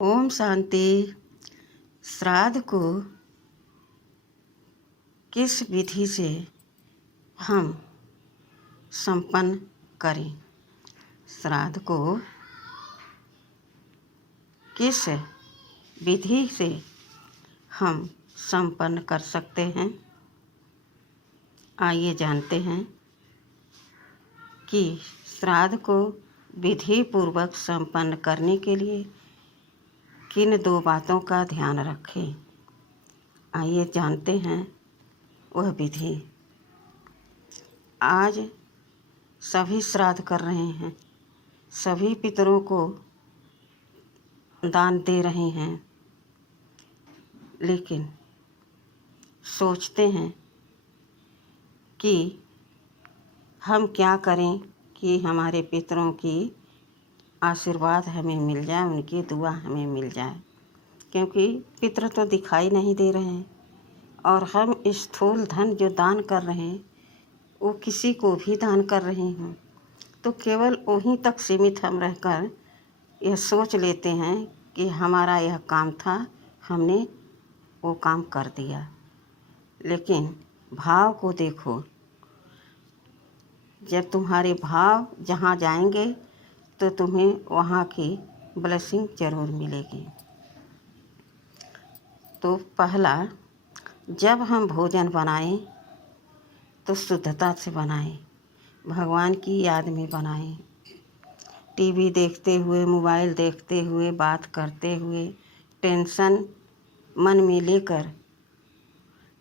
ओम शांति। श्राद्ध को किस विधि से हम संपन्न करें? श्राद्ध को किस विधि से हम संपन्न कर सकते हैं? आइए जानते हैं कि श्राद्ध को विधि पूर्वक संपन्न करने के लिए किन दो बातों का ध्यान रखें। आइए जानते हैं वह विधि। आज सभी श्राद्ध कर रहे हैं, सभी पितरों को दान दे रहे हैं, लेकिन सोचते हैं कि हम क्या करें कि हमारे पितरों की आशीर्वाद हमें मिल जाए, उनकी दुआ हमें मिल जाए, क्योंकि पितर तो दिखाई नहीं दे रहे हैं और हम स्थूल धन जो दान कर रहे हैं वो किसी को भी दान कर रहे हैं, तो केवल वहीं तक सीमित हम रहकर यह सोच लेते हैं कि हमारा यह काम था, हमने वो काम कर दिया। लेकिन भाव को देखो, जब तुम्हारे भाव जहाँ जाएंगे तो तुम्हें वहाँ की ब्लेसिंग ज़रूर मिलेगी। तो पहला, जब हम भोजन बनाएं तो शुद्धता से बनाएं, भगवान की याद में बनाएं। टीवी देखते हुए, मोबाइल देखते हुए, बात करते हुए, टेंशन मन में लेकर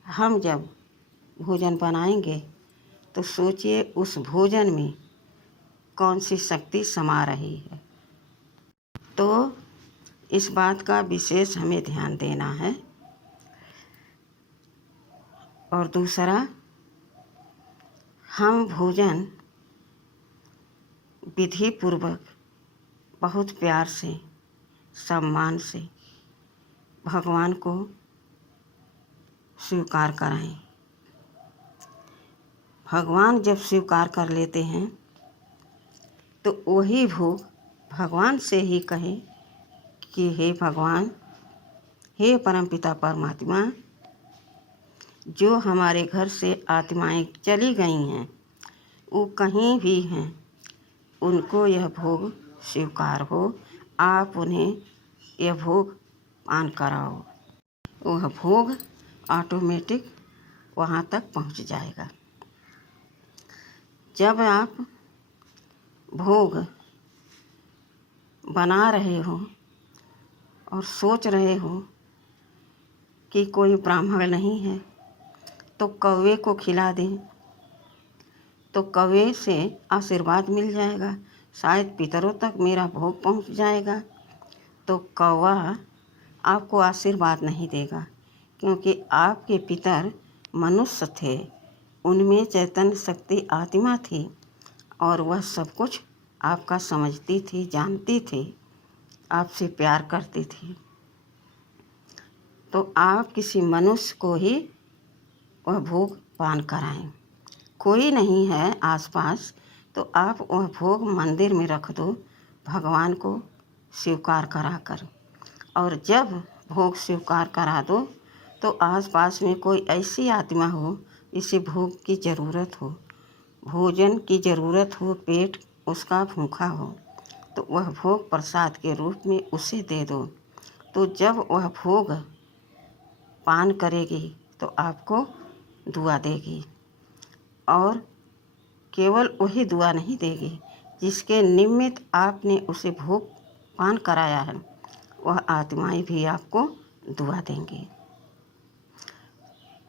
हम जब भोजन बनाएंगे तो सोचिए उस भोजन में कौन सी शक्ति समा रही है। तो इस बात का विशेष हमें ध्यान देना है। और दूसरा, हम भोजन विधि पूर्वक बहुत प्यार से, सम्मान से भगवान को स्वीकार कराएं। भगवान जब स्वीकार कर लेते हैं तो वही भोग भगवान से ही कहें कि हे भगवान, हे परमपिता परमात्मा, जो हमारे घर से आत्माएं चली गई हैं, वो कहीं भी हैं, उनको यह भोग स्वीकार हो, आप उन्हें यह भोग पान कराओ। वह भोग ऑटोमेटिक वहाँ तक पहुँच जाएगा। जब आप भोग बना रहे हो और सोच रहे हो कि कोई ब्राह्मण नहीं है तो कौवे को खिला दें, तो कौवे से आशीर्वाद मिल जाएगा, शायद पितरों तक मेरा भोग पहुंच जाएगा। तो कौवा आपको आशीर्वाद नहीं देगा, क्योंकि आपके पितर मनुष्य थे, उनमें चैतन्य शक्ति आत्मा थी और वह सब कुछ आपका समझती थी, जानती थी, आपसे प्यार करती थी। तो आप किसी मनुष्य को ही वह भोग पान कराएं। कोई नहीं है आसपास तो आप वह भोग मंदिर में रख दो, भगवान को स्वीकार कराकर। और जब भोग स्वीकार करा दो तो आसपास में कोई ऐसी आत्मा हो जिसे भोग की ज़रूरत हो, भोजन की ज़रूरत हो, पेट उसका भूखा हो, तो वह भोग प्रसाद के रूप में उसे दे दो। तो जब वह भोग पान करेगी तो आपको दुआ देगी, और केवल वही दुआ नहीं देगी जिसके निमित्त आपने उसे भोग पान कराया है, वह आत्माएं भी आपको दुआ देंगी।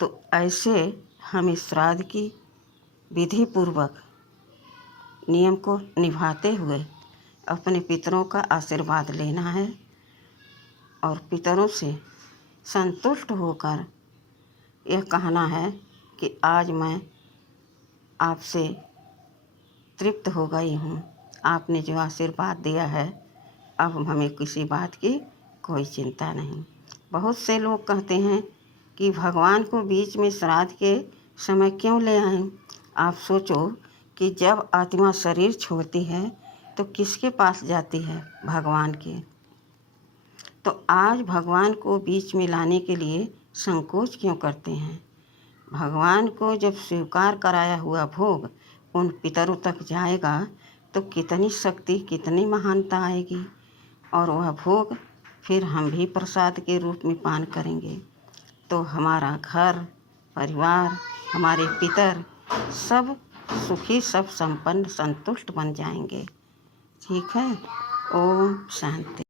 तो ऐसे हम श्राद्ध की विधि पूर्वक नियम को निभाते हुए अपने पितरों का आशीर्वाद लेना है और पितरों से संतुष्ट होकर यह कहना है कि आज मैं आपसे तृप्त हो गई हूँ, आपने जो आशीर्वाद दिया है, अब हमें किसी बात की कोई चिंता नहीं। बहुत से लोग कहते हैं कि भगवान को बीच में श्राद्ध के समय क्यों ले आएं? आप सोचो कि जब आत्मा शरीर छोड़ती है तो किसके पास जाती है? भगवान के। तो तो आज भगवान को बीच में लाने के लिए संकोच क्यों करते हैं? भगवान को जब स्वीकार कराया हुआ भोग उन पितरों तक जाएगा तो कितनी शक्ति, कितनी महानता आएगी, और वह भोग फिर हम भी प्रसाद के रूप में पान करेंगे तो हमारा घर परिवार, हमारे पितर सब सुखी, सब संपन्न, संतुष्ट बन जाएंगे। ठीक है। ओम शांति।